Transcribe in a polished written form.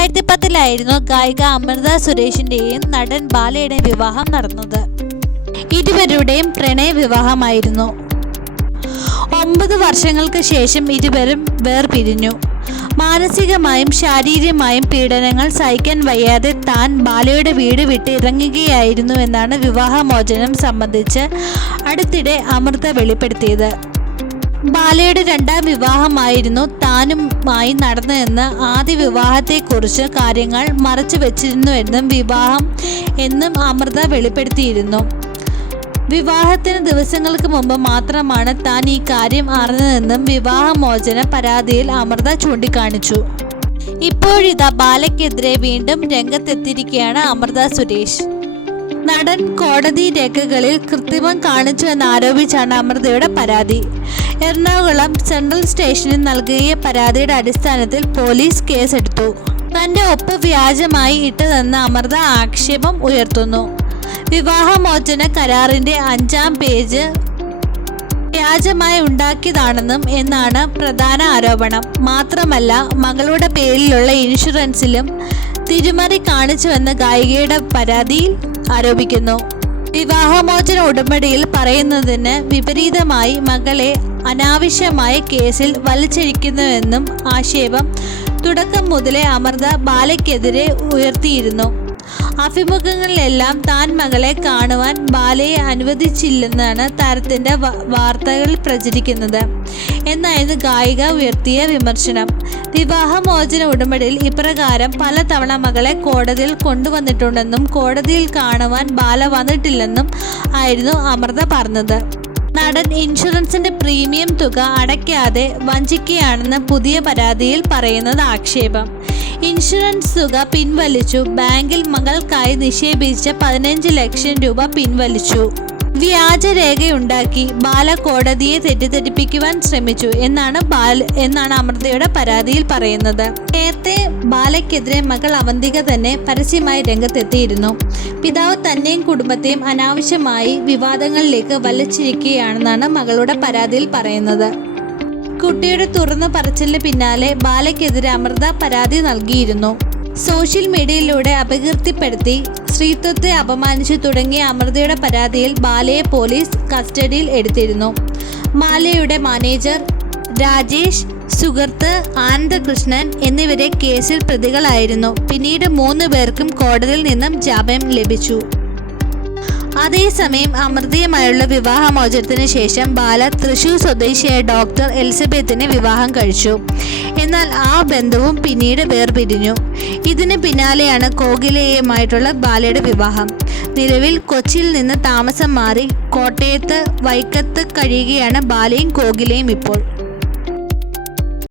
2010 ഗായിക അമൃത സുരേഷിന്റെയും നടൻ ബാലയുടെയും വിവാഹം നടന്നത്. ഇരുവരുടെയും പ്രണയ വിവാഹമായിരുന്നു. 9 വർഷങ്ങൾക്ക് ശേഷം ഇരുവരും വേർപിരിഞ്ഞു. മാനസികമായും ശാരീരികമായും പീഡനങ്ങൾ സഹിക്കാൻ വയ്യാതെ താൻ ബാലയുടെ വീട് വിട്ട് ഇറങ്ങുകയായിരുന്നു എന്നാണ് വിവാഹമോചനം സംബന്ധിച്ച് അടുത്തിടെ അമൃത വെളിപ്പെടുത്തിയത്. ബാലയുടെ 2ാം വിവാഹമായിരുന്നു താനുമായി നടന്നതെന്ന് ആദ്യ വിവാഹത്തെക്കുറിച്ച് കാര്യങ്ങൾ മറച്ചു വെച്ചിരുന്നുവെന്നും വിവാഹം എന്നും അമൃത വെളിപ്പെടുത്തിയിരുന്നു. വിവാഹത്തിന് ദിവസങ്ങൾക്ക് മുമ്പ് മാത്രമാണ് താൻ ഈ കാര്യം അറിഞ്ഞതെന്നും വിവാഹമോചന പരാതിയിൽ അമൃത ചൂണ്ടിക്കാണിച്ചു. ഇപ്പോഴിതാ ബാലയ്ക്കെതിരെ വീണ്ടും രംഗത്തെത്തിയിരിക്കുകയാണ് അമൃത സുരേഷ്. നടൻ കോടതി രേഖകളിൽ കൃത്രിമം കാണിച്ചു എന്നാരോപിച്ചാണ് അമൃതയുടെ പരാതി. എറണാകുളം സെൻട്രൽ സ്റ്റേഷനിൽ നൽകിയ പരാതിയുടെ അടിസ്ഥാനത്തിൽ പോലീസ് കേസെടുത്തു. തന്റെ ഒപ്പ് വ്യാജമായി ഇട്ടതെന്ന് അമൃത ആക്ഷേപം ഉയർത്തുന്നു. വിവാഹമോചന കരാറിന്റെ 5ാം പേജ് വ്യാജമായി ഉണ്ടാക്കിയതാണെന്നും എന്നാണ് പ്രധാന ആരോപണം. മാത്രമല്ല, മകളുടെ പേരിലുള്ള ഇൻഷുറൻസിലും തിരിമറി കാണിച്ചുവെന്ന് ഗായികയുടെ പരാതിയിൽ ആരോപിക്കുന്നു. വിവാഹമോചന ഉടമ്പടിയിൽ പറയുന്നതിന് വിപരീതമായി മകളെ അനാവശ്യമായ കേസിൽ വലിച്ചിഴക്കുന്നുവെന്നും ആക്ഷേപം തുടക്കം മുതലേ അമൃത ബാലയ്ക്കെതിരെ ഉയർത്തിയിരുന്നു. അഭിമുഖങ്ങളിലെല്ലാം താൻ മകളെ കാണുവാൻ ബാലയെ അനുവദിച്ചില്ലെന്നാണ് താരത്തിൻ്റെ വാർത്തകൾ പ്രചരിക്കുന്നത് എന്നായിരുന്നു ഗായിക ഉയർത്തിയ വിമർശനം. വിവാഹമോചന ഉടമ്പടിയിൽ ഇപ്രകാരം പലതവണ മകളെ കോടതിയിൽ കൊണ്ടുവന്നിട്ടുണ്ടെന്നും കോടതിയിൽ കാണുവാൻ ബാല വന്നിട്ടില്ലെന്നും ആയിരുന്നു അമൃത പറഞ്ഞത്. നടൻ ഇൻഷുറൻസിന്റെ പ്രീമിയം തുക അടയ്ക്കാതെ വഞ്ചിക്കുകയാണെന്ന് പുതിയ പരാതിയിൽ പറയുന്നത് ആക്ഷേപം. ഇൻഷുറൻസ് തുക പിൻവലിച്ചു. ബാങ്കിൽ മകൾക്കായി നിക്ഷേപിച്ച 15 ലക്ഷം രൂപ പിൻവലിച്ചു. വ്യാജരേഖയുണ്ടാക്കി ബാല കോടതിയെ തെറ്റിദ്ധരിപ്പിക്കുവാൻ ശ്രമിച്ചു എന്നാണ് അമൃതയുടെ പരാതിയിൽ പറയുന്നത്. നേരത്തെ ബാലയ്ക്കെതിരെ മകൾ അവന്തിക തന്നെ പരസ്യമായി രംഗത്തെത്തിയിരുന്നു. പിതാവ് തന്നെയും കുടുംബത്തെയും അനാവശ്യമായി വിവാദങ്ങളിലേക്ക് വലിച്ചിരിക്കുകയാണെന്നാണ് മകളുടെ പരാതിയിൽ പറയുന്നത്. കുട്ടിയുടെ തുറന്ന പറച്ചിലിന് പിന്നാലെ ബാലയ്ക്കെതിരെ അമൃത പരാതി നൽകിയിരുന്നു. സോഷ്യൽ മീഡിയയിലൂടെ അപകീർത്തിപ്പെടുത്തി, സ്ത്രീത്വത്തെ അപമാനിച്ചു തുടങ്ങിയ അമൃതയുടെ പരാതിയിൽ ബാലയെ പോലീസ് കസ്റ്റഡിയിൽ എടുത്തിരുന്നു. ബാലയുടെ മാനേജർ രാജേഷ്, സുഹൃത്ത് ആനന്ദകൃഷ്ണൻ എന്നിവരെ കേസിൽ പ്രതികളായിരുന്നു. പിന്നീട് 3 പേർക്കും കോടതിയിൽ നിന്നും ജാമ്യം ലഭിച്ചു. അതേസമയം അമൃതയുമായുള്ള വിവാഹമോചനത്തിന് ശേഷം ബാല തൃശൂർ സ്വദേശിയായ ഡോക്ടർ എലിസബത്തിനെ വിവാഹം കഴിച്ചു. എന്നാൽ ആ ബന്ധവും പിന്നീട് വേർപിരിഞ്ഞു. ഇതിന് പിന്നാലെയാണ് കോകിലയുമായിട്ടുള്ള ബാലയുടെ വിവാഹം. നിലവിൽ കൊച്ചിയിൽ നിന്ന് താമസം മാറി കോട്ടയത്ത് വൈക്കത്ത് കഴിയുകയാണ് ബാലയും കോകിലയും ഇപ്പോൾ.